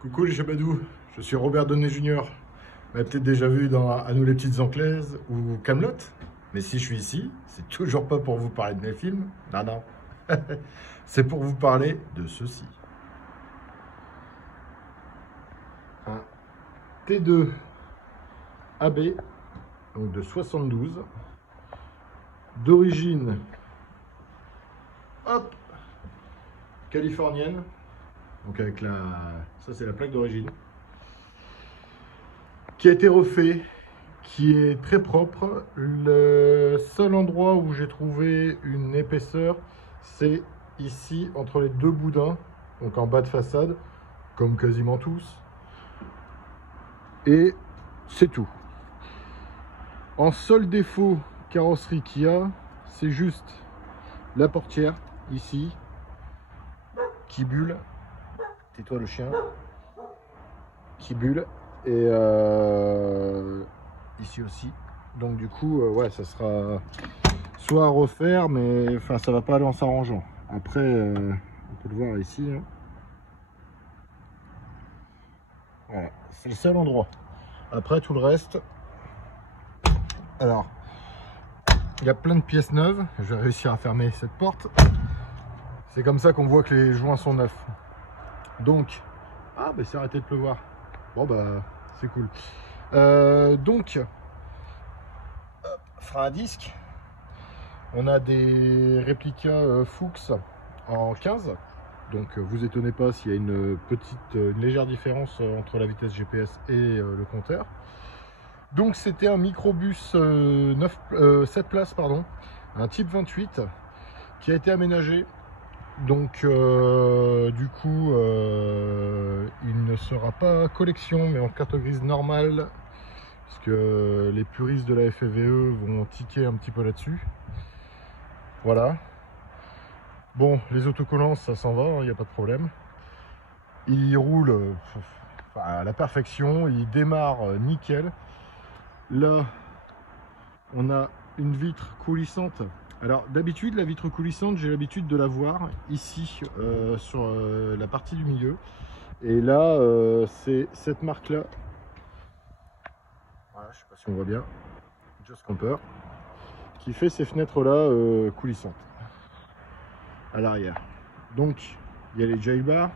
Coucou les Chabadous, je suis Robert Downey Jr. Vous m'avez peut-être déjà vu dans À nous les petites Anglaises ou Camelot. Mais si je suis ici, c'est toujours pas pour vous parler de mes films. Non, non. C'est pour vous parler de ceci. Un T2 AB, donc de 72, d'origine, hop, californienne. Donc avec ça c'est la plaque d'origine, qui a été refait, qui est très propre. Le seul endroit où j'ai trouvé une épaisseur, c'est ici entre les deux boudins, donc en bas de façade, comme quasiment tous. Et c'est tout. En seul défaut carrosserie qu'il y a, c'est juste la portière ici qui bulle. Tais-toi le chien. Qui bulle. Et ici aussi. Donc du coup, ouais, ça sera soit à refaire, mais enfin ça va pas aller en s'arrangeant. Après, on peut le voir ici. Hein. Voilà, c'est le seul endroit. Après tout le reste. Alors, il y a plein de pièces neuves. Je vais réussir à fermer cette porte. C'est comme ça qu'on voit que les joints sont neufs. Donc, ah bah c'est arrêté de pleuvoir. Bon bah c'est cool. Donc, frein à disque. On a des réplicas Fuchs en 15. Donc vous étonnez pas s'il y a une légère différence entre la vitesse GPS et le compteur. Donc c'était un microbus 7 places, pardon, un type 28 qui a été aménagé. Donc du coup il ne sera pas collection mais en carte grise normale, parce que les puristes de la FFVE vont tiquer un petit peu là-dessus. Voilà. Bon, les autocollants ça s'en va, il n'y a pas de problème. Il roule à la perfection, il démarre nickel. Là on a une vitre coulissante. Alors d'habitude la vitre coulissante, j'ai l'habitude de la voir ici sur la partie du milieu. Et là c'est cette marque là. Voilà, je sais pas si on voit bien. Just Camper. Qui fait ces fenêtres là coulissantes. À l'arrière. Donc il y a les jail bars.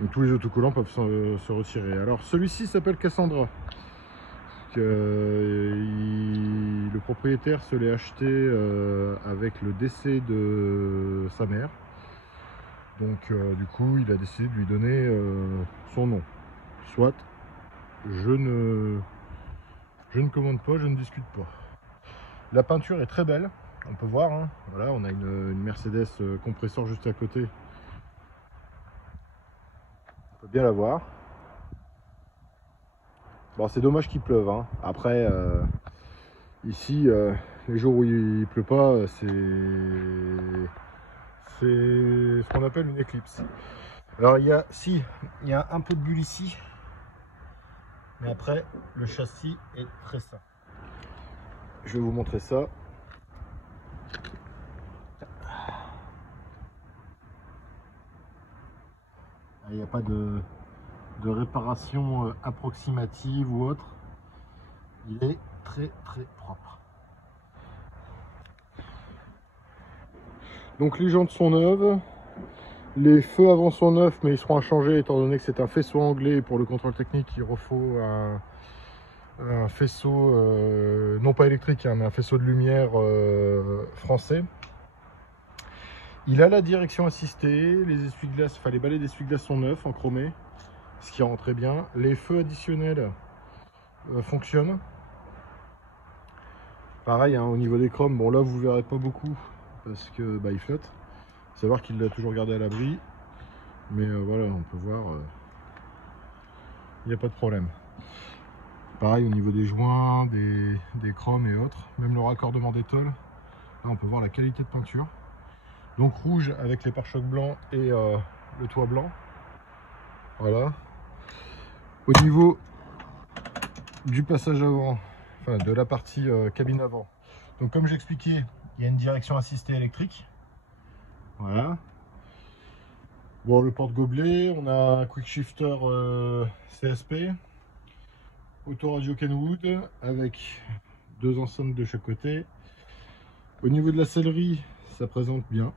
Donc tous les autocollants peuvent se retirer. Alors celui-ci s'appelle Cassandra. Le propriétaire se l'est acheté avec le décès de sa mère. Donc du coup il a décidé de lui donner son nom. Soit, je ne commande pas, je ne discute pas. La peinture est très belle, on peut voir, hein. Voilà, on a une Mercedes compresseur juste à côté. On peut bien la voir. Bon, c'est dommage qu'il pleuve, hein. Après ici les jours où il pleut pas, c'est ce qu'on appelle une éclipse. Alors il y a un peu de bulle ici, mais après le châssis est très sain. Je vais vous montrer ça. Il n'y a pas de réparation approximative ou autre. Il est très très propre. Donc les jantes sont neuves. Les feux avant sont neufs, mais ils seront à changer étant donné que c'est un faisceau anglais. Pour le contrôle technique, il refaut un faisceau, non pas électrique, hein, mais un faisceau de lumière français. Il a la direction assistée, les essuie-glaces, enfin les balais d'essuie-glaces sont neufs en chromé, ce qui rend très bien. Les feux additionnels fonctionnent. Pareil, hein, au niveau des chromes, bon là vous verrez pas beaucoup parce que bah, il flotte. Savoir qu'il l'a toujours gardé à l'abri, mais voilà, on peut voir, il n'y a pas de problème. Pareil au niveau des joints, des chromes et autres, même le raccordement des tôles. Là on peut voir la qualité de peinture. Donc rouge avec les pare-chocs blancs et le toit blanc. Voilà. Au niveau du passage avant, enfin de la partie cabine avant. Donc comme j'expliquais, il y a une direction assistée électrique. Voilà. Bon, le porte-gobelet, on a un quick shifter CSP, autoradio Kenwood avec 2 enceintes de chaque côté. Au niveau de la sellerie, ça présente bien.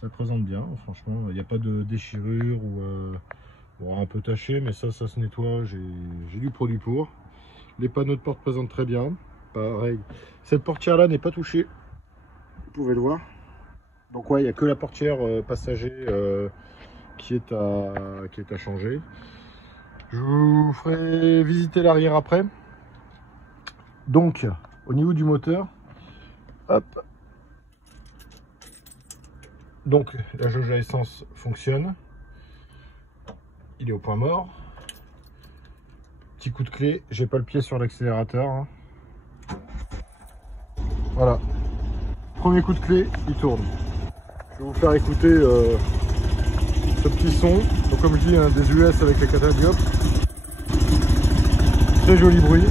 Ça présente bien, franchement, il n'y a pas de déchirure ou bon, un peu taché, mais ça se nettoie, j'ai du produit pour. Les panneaux de porte présentent très bien. Pareil, cette portière là n'est pas touchée, vous pouvez le voir. Donc ouais, il n'y a que la portière passager qui est à changer. Je vous ferai visiter l'arrière après. Donc, au niveau du moteur, hop. Donc, la jauge à essence fonctionne. Il est au point mort. Petit coup de clé, j'ai pas le pied sur l'accélérateur. Hein. Voilà. Premier coup de clé, il tourne. Je vais vous faire écouter ce petit son. Donc, comme je dis, hein, des US avec les catadiopes. Très joli bruit. Donc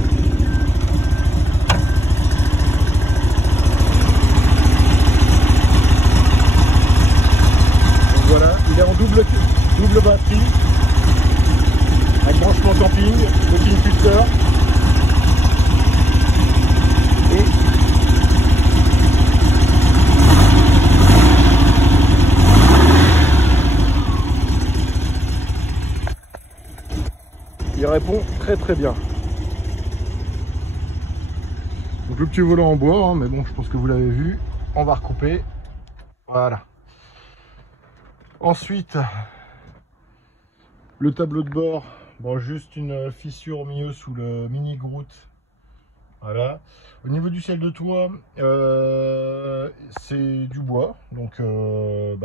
voilà, il est en double batterie. Avec branchement camping, camping filter. Et il répond très bien. Donc le petit volant en bois, hein, mais bon, je pense que vous l'avez vu. On va recouper. Voilà. Ensuite, le tableau de bord. Bon, juste une fissure au milieu sous le mini Groot. Voilà. Au niveau du ciel de toit, c'est du bois, donc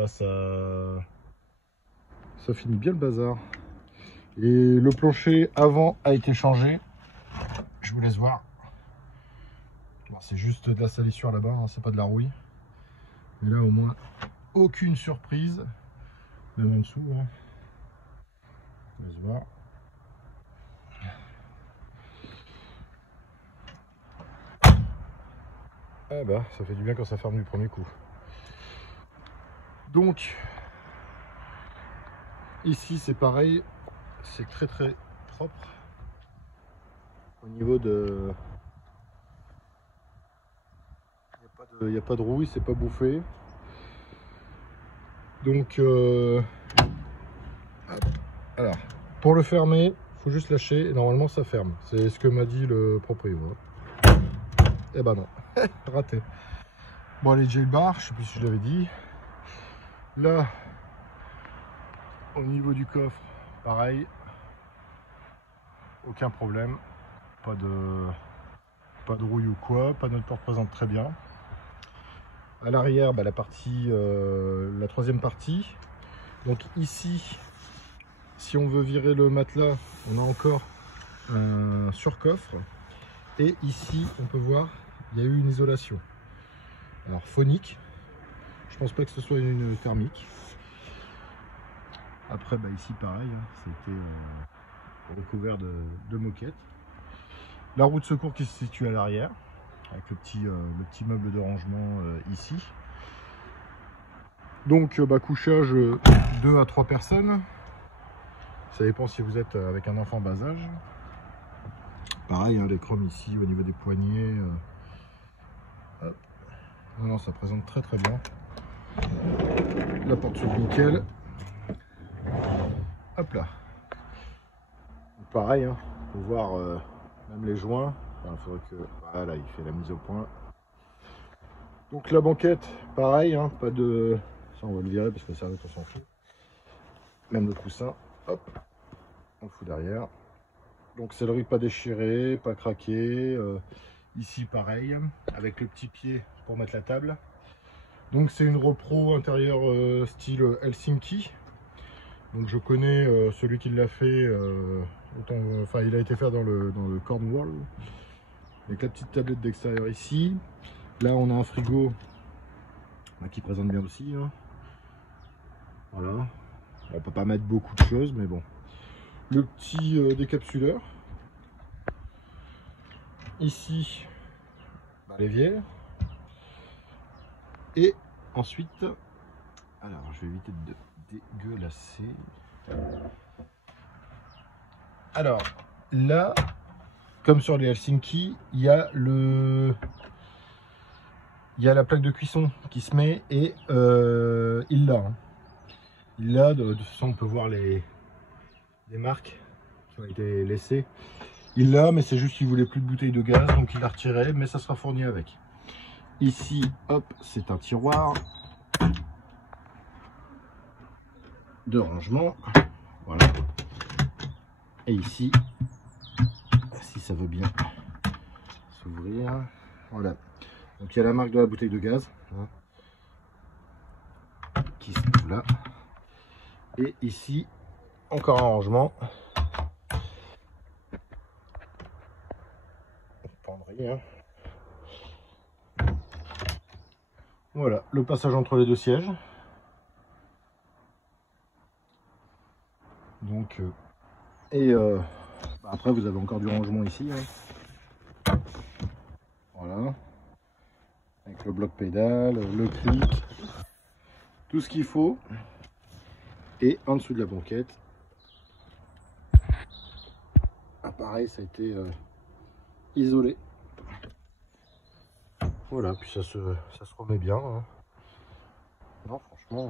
ça finit bien le bazar. Et le plancher avant a été changé. Je vous laisse voir. Bon, c'est juste de la salissure là-bas, hein, c'est pas de la rouille. Mais là au moins aucune surprise. Même en dessous. Hein. On va se voir. Ah bah, ça fait du bien quand ça ferme du premier coup. Donc, ici c'est pareil, c'est très propre. Au niveau de... Il n'y a pas de rouille, c'est pas bouffé. Donc, alors, pour le fermer, il faut juste lâcher et normalement ça ferme. C'est ce que m'a dit le propriétaire. Eh ben non, raté. Bon, les jailbars, je sais plus si je l'avais dit. Là, au niveau du coffre, pareil, aucun problème, pas de rouille ou quoi, panneau de porte présente très bien. À l'arrière, bah, la troisième partie. Donc ici, si on veut virer le matelas, on a encore un surcoffre. Et ici, on peut voir, il y a eu une isolation. Alors phonique, je pense pas que ce soit une thermique. Après, bah, ici pareil, hein, c'était recouvert de moquette. La roue de secours qui se situe à l'arrière, avec le petit meuble de rangement ici. Donc couchage 2 à 3 personnes. Ça dépend si vous êtes avec un enfant bas âge. Pareil, hein, les chromes ici au niveau des poignets. Hop. Non, ça présente très bien. La porte s'ouvre nickel. Hop là. Pareil, hein, pour voir même les joints. Enfin, il faudrait que... Voilà, il fait la mise au point. Donc la banquette, pareil, hein, pas de... Ça on va le virer parce que ça on s'en fout. Même le coussin, hop, on le fout derrière. Donc sellerie pas déchirée, pas craqué. Ici pareil, avec le petit pied pour mettre la table. Donc c'est une repro intérieure style Helsinki. Donc je connais celui qui l'a fait, enfin il a été fait dans le Cornwall. Avec la petite tablette d'extérieur ici. Là on a un frigo qui présente bien aussi. Hein. Voilà. On peut pas mettre beaucoup de choses, mais bon. Le petit décapsuleur. Ici, l'évier. Et ensuite, alors je vais éviter de dégueulassé. Alors, là, comme sur les Helsinki, il y a la plaque de cuisson qui se met et il l'a. Hein. Il l'a, de toute façon on peut voir les marques qui ont été laissées. Il l'a, mais c'est juste qu'il voulait plus de bouteilles de gaz, donc il l'a retiré, mais ça sera fourni avec. Ici, hop, c'est un tiroir de rangement. Voilà. Et ici, si ça veut bien s'ouvrir, voilà. Donc il y a la marque de la bouteille de gaz hein, qui se trouve là. Et ici, encore un rangement. Penderie, hein. Voilà, le passage entre les deux sièges. Donc, après vous avez encore du rangement ici. Hein. Voilà. Avec le bloc pédale, le clic, tout ce qu'il faut. Et en dessous de la banquette, pareil, ça a été isolé. Voilà, puis ça se remet bien. Hein. Non, franchement,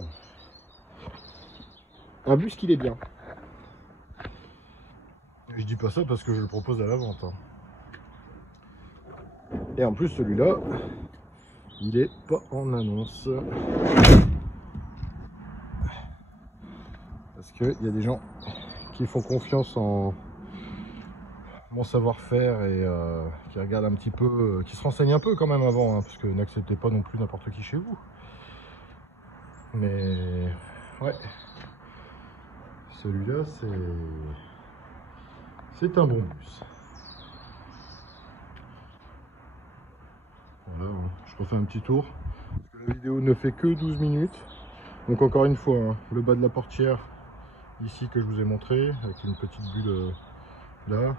un bus qu'il est bien. Je dis pas ça parce que je le propose à la vente. Hein. Et en plus, celui-là, il est pas en annonce. Parce qu'il y a des gens qui font confiance en mon savoir-faire et qui regardent un petit peu, qui se renseignent un peu quand même avant, hein, parce que n'acceptez pas non plus n'importe qui chez vous. Mais ouais, celui-là c'est un bon bus. Voilà, je refais un petit tour. Parce que la vidéo ne fait que 12 minutes. Donc encore une fois, hein, le bas de la portière ici que je vous ai montré, avec une petite bulle là.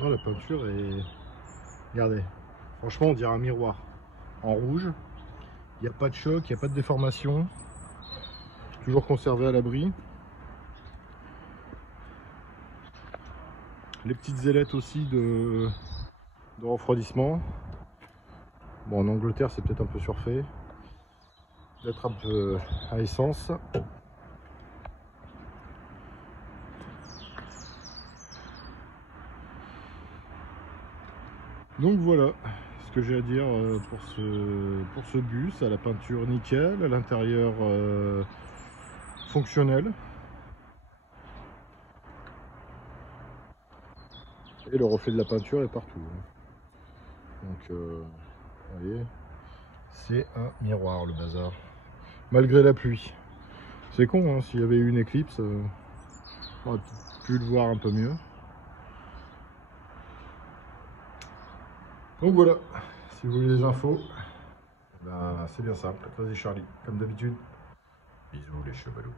Non, la peinture est... Regardez, franchement on dirait un miroir en rouge. Il n'y a pas de choc, il n'y a pas de déformation. Toujours conservé à l'abri. Les petites ailettes aussi de refroidissement. Bon, en Angleterre c'est peut-être un peu surfait. La trappe à essence. Donc voilà ce que j'ai à dire pour ce bus, à la peinture nickel, à l'intérieur fonctionnel. Et le reflet de la peinture est partout. Donc vous voyez, c'est un miroir le bazar. Malgré la pluie. C'est con, hein, s'il y avait eu une éclipse, on aurait pu le voir un peu mieux. Donc voilà, si vous voulez des infos, ben, c'est bien simple. Vas-y Charlie, comme d'habitude. Bisous les chevalous.